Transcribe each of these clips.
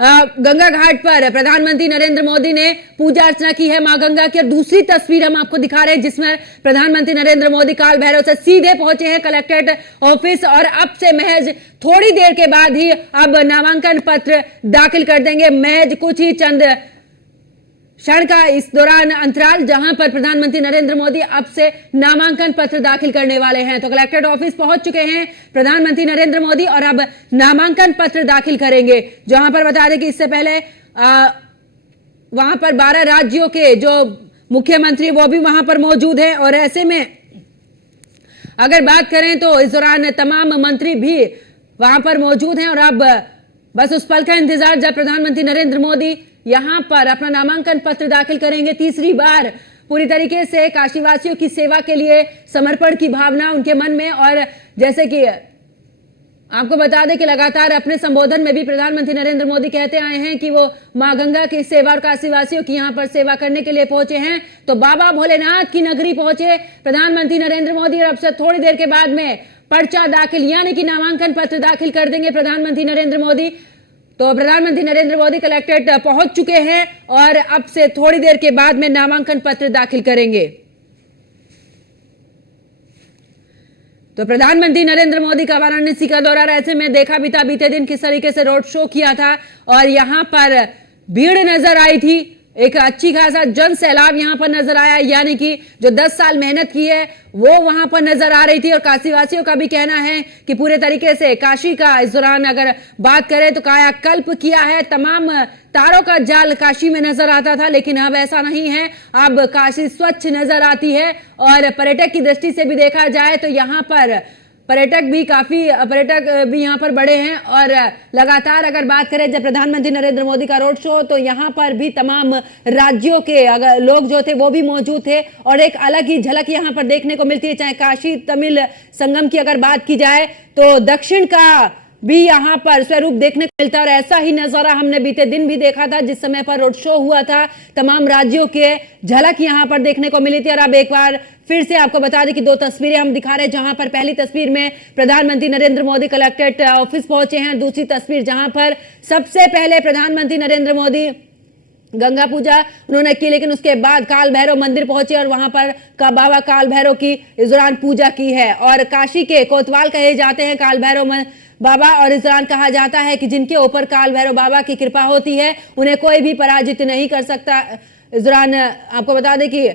गंगा घाट पर प्रधानमंत्री नरेंद्र मोदी ने पूजा अर्चना की है मां गंगा की। और दूसरी तस्वीर हम आपको दिखा रहे हैं जिसमें प्रधानमंत्री नरेंद्र मोदी काल भैरव से सीधे पहुंचे हैं कलेक्ट्रेट ऑफिस और अब से महज थोड़ी देर के बाद ही अब नामांकन पत्र दाखिल कर देंगे। महज कुछ ही चंद क्षण का इस दौरान अंतराल जहां पर प्रधानमंत्री नरेंद्र मोदी अब से नामांकन पत्र दाखिल करने वाले हैं। तो कलेक्ट्रेट ऑफिस पहुंच चुके हैं प्रधानमंत्री नरेंद्र मोदी और अब नामांकन पत्र दाखिल करेंगे। जहां पर बता दें कि इससे पहले वहां पर 12 राज्यों के जो मुख्यमंत्री वो भी वहां पर मौजूद हैं और ऐसे में अगर बात करें तो इस दौरान तमाम मंत्री भी वहां पर मौजूद हैं और अब बस उस पल का इंतजार जब प्रधानमंत्री नरेंद्र मोदी यहां पर अपना नामांकन पत्र दाखिल करेंगे। तीसरी बार पूरी तरीके से काशीवासियों की सेवा के लिए समर्पण की भावना उनके मन में। और जैसे कि आपको बता दें कि लगातार अपने संबोधन में भी प्रधानमंत्री नरेंद्र मोदी कहते आए हैं कि वो मां गंगा की सेवा और काशीवासियों की यहां पर सेवा करने के लिए पहुंचे हैं। तो बाबा भोलेनाथ की नगरी पहुंचे प्रधानमंत्री नरेंद्र मोदी और अब से थोड़ी देर के बाद में पर्चा दाखिल यानी कि नामांकन पत्र दाखिल कर देंगे प्रधानमंत्री नरेंद्र मोदी। तो प्रधानमंत्री नरेंद्र मोदी कलेक्ट्रेट पहुंच चुके हैं और अब से थोड़ी देर के बाद में नामांकन पत्र दाखिल करेंगे। तो प्रधानमंत्री नरेंद्र मोदी का वाराणसी का दौरा ऐसे में देखा भी था बीते दिन किस तरीके से रोड शो किया था और यहां पर भीड़ नजर आई थी। एक अच्छी खासा जन सैलाब यहां पर नजर आया यानी कि जो 10 साल मेहनत की है वो वहां पर नजर आ रही थी। और काशीवासियों का भी कहना है कि पूरे तरीके से काशी का इस दौरान अगर बात करें तो कायाकल्प किया है। तमाम तारों का जाल काशी में नजर आता था लेकिन अब ऐसा नहीं है, अब काशी स्वच्छ नजर आती है। और पर्यटक की दृष्टि से भी देखा जाए तो यहाँ पर पर्यटक भी यहाँ पर बढ़े हैं। और लगातार अगर बात करें जब प्रधानमंत्री नरेंद्र मोदी का रोड शो तो यहाँ पर भी तमाम राज्यों के अगर लोग जो थे वो भी मौजूद थे और एक अलग ही झलक यहाँ पर देखने को मिलती है। चाहे काशी तमिल संगम की अगर बात की जाए तो दक्षिण का भी यहाँ पर स्वरूप देखने को मिलता है। और ऐसा ही नजारा हमने बीते दिन भी देखा था जिस समय पर रोड शो हुआ था, तमाम राज्यों के झलक यहाँ पर देखने को मिली थी। और अब एक बार फिर से आपको बता दें कि 2 तस्वीरें हम दिखा रहे हैं जहां पर पहली तस्वीर में प्रधानमंत्री नरेंद्र मोदी कलेक्ट्रेट ऑफिस पहुंचे हैं। दूसरी तस्वीर जहां पर सबसे पहले प्रधानमंत्री नरेंद्र मोदी गंगा पूजा उन्होंने की लेकिन उसके बाद काल भैरव मंदिर पहुंचे और वहां पर बाबा काल भैरव की इस दौरान पूजा की है। और काशी के कोतवाल कहे जाते हैं काल भैरव बाबा और इस दौरान कहा जाता है कि जिनके ऊपर काल भैरव बाबा की कृपा होती है उन्हें कोई भी पराजित नहीं कर सकता। इस दौरान आपको बता दें कि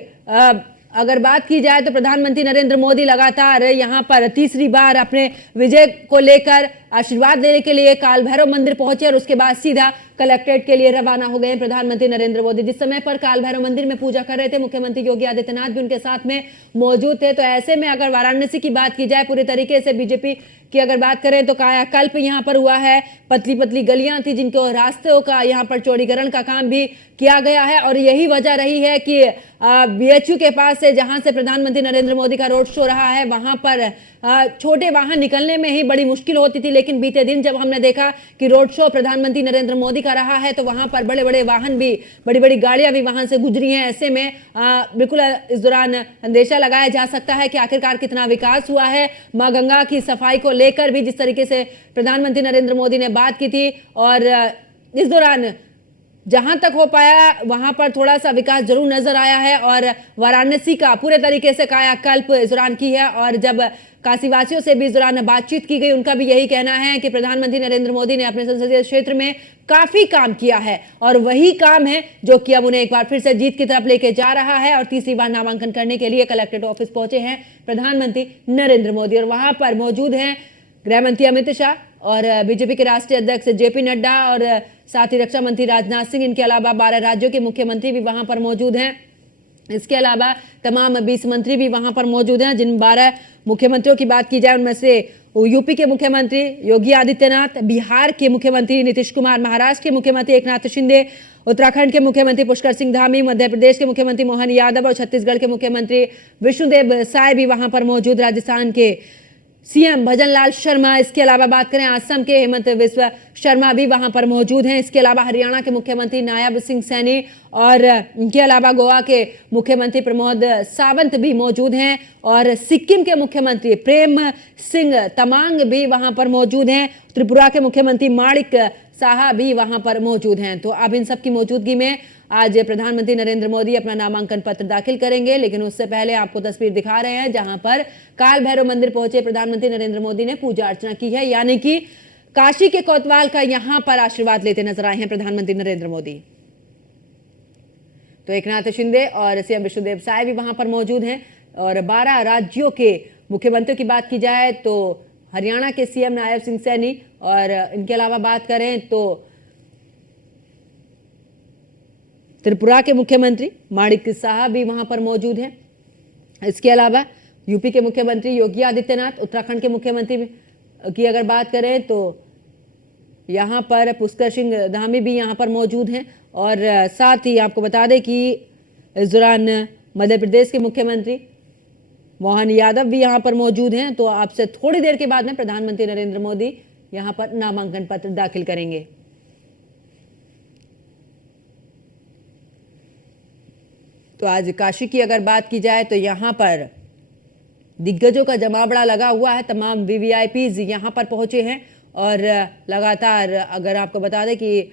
अगर बात की जाए तो प्रधानमंत्री नरेंद्र मोदी लगातार यहां पर तीसरी बार अपने विजय को लेकर आशीर्वाद लेने के लिए काल भैरव मंदिर पहुंचे और उसके बाद सीधा कलेक्ट्रेट के लिए रवाना हो गए प्रधानमंत्री नरेंद्र मोदी। जिस समय पर काल भैरव मंदिर में पूजा कर रहे थे मुख्यमंत्री योगी आदित्यनाथ भी उनके साथ में मौजूद थे। तो ऐसे में अगर वाराणसी की बात की जाए पूरी तरीके से बीजेपी की अगर बात करें तो कायाकल्प यहाँ पर हुआ है। पतली पतली गलियां थी जिनको रास्तों का यहाँ पर चौड़ीकरण का काम भी किया गया है। और यही वजह रही है कि बीएचयू के पास से जहां से प्रधानमंत्री नरेंद्र मोदी का रोड शो रहा है वहां पर छोटे वाहन निकलने में ही बड़ी मुश्किल होती थी। लेकिन बीते दिन जब हमने देखा कि रोड शो प्रधानमंत्री नरेंद्र मोदी का रहा है तो वहां पर बड़े बड़े वाहन भी बड़ी बड़ी गाड़ियां भी वहां से गुजरी हैं। ऐसे में बिल्कुल इस दौरान अंदेशा लगाया जा सकता है कि आखिरकार कितना विकास हुआ है। मां गंगा की सफाई को लेकर भी जिस तरीके से प्रधानमंत्री नरेंद्र मोदी ने बात की थी और इस दौरान जहां तक हो पाया वहां पर थोड़ा सा विकास जरूर नजर आया है। और वाराणसी का पूरे तरीके से कायाकल्प इस दौरान की है। और जब काशीवासियों से भी इस दौरान बातचीत की गई उनका भी यही कहना है कि प्रधानमंत्री नरेंद्र मोदी ने अपने संसदीय क्षेत्र में काफी काम किया है और वही काम है जो कि अब उन्हें एक बार फिर से जीत की तरफ लेके जा रहा है। और तीसरी बार नामांकन करने के लिए कलेक्ट्रेट ऑफिस पहुंचे हैं प्रधानमंत्री नरेंद्र मोदी और वहां पर मौजूद हैं गृह मंत्री अमित शाह और बीजेपी के राष्ट्रीय अध्यक्ष जेपी नड्डा और साथ ही रक्षा मंत्री राजनाथ सिंह। इनके अलावा 12 राज्यों के मुख्यमंत्री भी वहां पर मौजूद हैं। इसके अलावा तमाम 20 मंत्री भी वहां पर मौजूद हैं। जिन 12 मुख्यमंत्रियों की बात की जाए उनमें से यूपी के मुख्यमंत्री योगी आदित्यनाथ, बिहार के मुख्यमंत्री नीतीश कुमार, महाराष्ट्र के मुख्यमंत्री एकनाथ शिंदे, उत्तराखंड के मुख्यमंत्री पुष्कर सिंह धामी, मध्य प्रदेश के मुख्यमंत्री मोहन यादव और छत्तीसगढ़ के मुख्यमंत्री विष्णुदेव साय भी वहां पर मौजूद, राजस्थान के सीएम भजनलाल शर्मा। इसके अलावा बात करें असम के हेमंत बिस्व शर्मा भी वहां पर मौजूद हैं। इसके अलावा हरियाणा के मुख्यमंत्री नायब सिंह सैनी और इनके अलावा गोवा के मुख्यमंत्री प्रमोद सावंत भी मौजूद हैं और सिक्किम के मुख्यमंत्री प्रेम सिंह तमांग भी वहां पर मौजूद हैं। त्रिपुरा के मुख्यमंत्री माणिक साहा भी वहां पर मौजूद हैं। तो अब इन सब की मौजूदगी में आज प्रधानमंत्री नरेंद्र मोदी अपना नामांकन पत्र दाखिल करेंगे, लेकिन उससे पहले आपको तस्वीर दिखा रहे हैं जहां पर काल भैरव मंदिर पहुंचे प्रधानमंत्री नरेंद्र मोदी ने पूजा अर्चना की है, यानी कि काशी के कोतवाल का यहां पर आशीर्वाद लेते नजर आए हैं प्रधानमंत्री नरेंद्र मोदी। तो एकनाथ शिंदे और सीएम विष्णुदेव साय भी वहां पर मौजूद हैं। और 12 राज्यों के मुख्यमंत्रियों की बात की जाए तो हरियाणा के सीएम नायब सिंह सैनी, और इनके अलावा बात करें तो त्रिपुरा के मुख्यमंत्री माणिक साहा भी वहां पर मौजूद हैं। इसके अलावा यूपी के मुख्यमंत्री योगी आदित्यनाथ, उत्तराखंड के मुख्यमंत्री की अगर बात करें तो यहां पर पुष्कर सिंह धामी भी यहां पर मौजूद हैं। और साथ ही आपको बता दें कि इस दौरान मध्य प्रदेश के मुख्यमंत्री मोहन यादव भी यहां पर मौजूद हैं। तो आपसे थोड़ी देर के बाद में प्रधानमंत्री नरेंद्र मोदी यहां पर नामांकन पत्र दाखिल करेंगे। तो आज काशी की अगर बात की जाए तो यहां पर दिग्गजों का जमावड़ा लगा हुआ है, तमाम वीवीआईपीज यहां पर पहुंचे हैं। और लगातार अगर आपको बता दें कि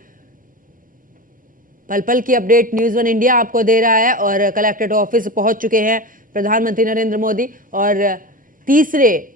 पल पल की अपडेट न्यूज़ 1 इंडिया आपको दे रहा है, और कलेक्ट्रेट ऑफिस पहुंच चुके हैं प्रधानमंत्री नरेंद्र मोदी, और तीसरे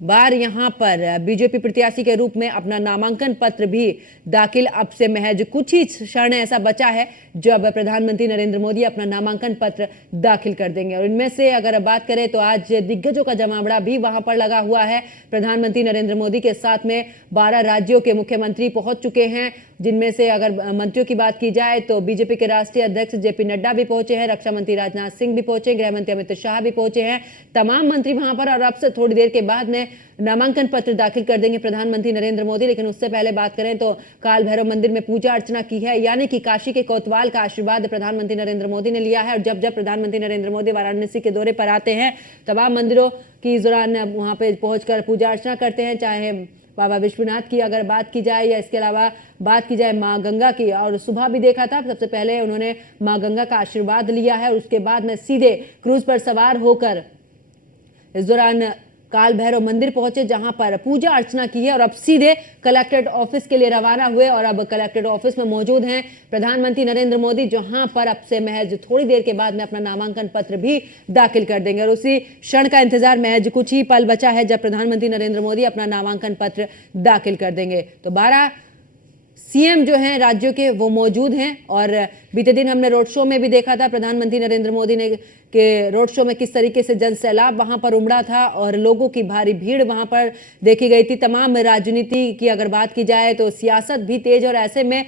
बार यहां पर बीजेपी प्रत्याशी के रूप में अपना नामांकन पत्र भी दाखिल। अब से महज कुछ ही क्षण ऐसा बचा है जब प्रधानमंत्री नरेंद्र मोदी अपना नामांकन पत्र दाखिल कर देंगे। और इनमें से अगर बात करें तो आज दिग्गजों का जमावड़ा भी वहां पर लगा हुआ है। प्रधानमंत्री नरेंद्र मोदी के साथ में 12 राज्यों के मुख्यमंत्री पहुंच चुके हैं, जिनमें से अगर मंत्रियों की बात की जाए तो बीजेपी के राष्ट्रीय अध्यक्ष जेपी नड्डा भी पहुंचे हैं, रक्षा मंत्री राजनाथ सिंह भी पहुंचे, गृह मंत्री अमित शाह भी पहुंचे हैं। तमाम मंत्री वहां पर, और अब से थोड़ी देर के बाद में नामांकन पत्र दाखिल कर देंगे प्रधानमंत्री नरेंद्र मोदी। लेकिन उससे पहले बात करें तो काल भैरव मंदिर में पूजा अर्चना की है, यानी कि काशी के कोतवाल का आशीर्वाद प्रधानमंत्री नरेंद्र मोदी ने लिया है। और जब जब प्रधानमंत्री नरेंद्र मोदी वाराणसी के दौरे पर आते हैं, तमाम मंदिरों की इस दौरान वहां पे पहुंचकर पूजा अर्चना करते हैं, चाहे बाबा विश्वनाथ की अगर बात की जाए या इसके अलावा बात की जाए माँ गंगा की। और सुबह भी देखा था, सबसे पहले उन्होंने माँ गंगा का आशीर्वाद लिया है, और उसके बाद में सीधे क्रूज पर सवार होकर इस दौरान काल भैरव मंदिर पहुंचे, जहां पर पूजा अर्चना की है, और अब सीधे कलेक्ट्रेट ऑफिस के लिए रवाना हुए। और अब कलेक्ट्रेट ऑफिस में मौजूद हैं प्रधानमंत्री नरेंद्र मोदी, जहां पर अब से महज थोड़ी देर के बाद में अपना नामांकन पत्र भी दाखिल कर देंगे। और उसी क्षण का इंतजार, महज कुछ ही पल बचा है जब प्रधानमंत्री नरेंद्र मोदी अपना नामांकन पत्र दाखिल कर देंगे। तो 12 सीएम जो हैं राज्यों के वो मौजूद हैं। और बीते दिन हमने रोड शो में भी देखा था प्रधानमंत्री नरेंद्र मोदी ने के रोड शो में किस तरीके से जन सैलाब वहां पर उमड़ा था, और लोगों की भारी भीड़ वहां पर देखी गई थी। तमाम राजनीति की अगर बात की जाए तो सियासत भी तेज, और ऐसे में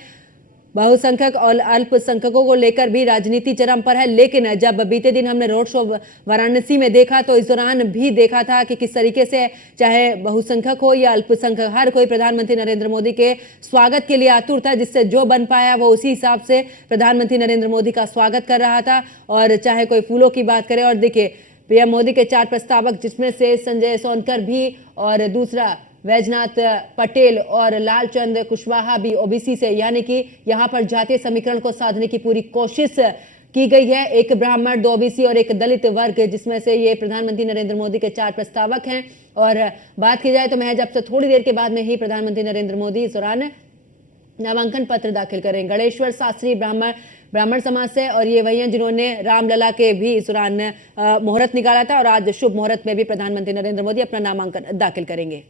बहुसंख्यक और अल्पसंख्यकों को लेकर भी राजनीति चरम पर है। लेकिन जब बीते दिन हमने रोड शो वाराणसी में देखा तो इस दौरान भी देखा था कि किस तरीके से चाहे बहुसंख्यक हो या अल्पसंख्यक, हर कोई प्रधानमंत्री नरेंद्र मोदी के स्वागत के लिए आतुर था, जिससे जो बन पाया वो उसी हिसाब से प्रधानमंत्री नरेंद्र मोदी का स्वागत कर रहा था। और चाहे कोई फूलों की बात करे, और देखिए पीएम मोदी के 4 प्रस्तावक, जिसमें से संजय सोनकर भी, और दूसरा वैजनाथ पटेल और लालचंद कुशवाहा भी ओबीसी से, यानी कि यहां पर जातीय समीकरण को साधने की पूरी कोशिश की गई है। एक ब्राह्मण, 2 ओबीसी और एक दलित वर्ग, जिसमें से ये प्रधानमंत्री नरेंद्र मोदी के 4 प्रस्तावक हैं। और बात की जाए तो महज अब से थोड़ी देर के बाद में ही प्रधानमंत्री नरेंद्र मोदी इस दौरान नामांकन पत्र दाखिल करें। गणेश्वर शास्त्री ब्राह्मण समाज से, और ये वही हैं जिन्होंने रामलला के भी इस दौरान मुहूर्त निकाला था, और आज शुभ मुहूर्त में भी प्रधानमंत्री नरेंद्र मोदी अपना नामांकन दाखिल करेंगे।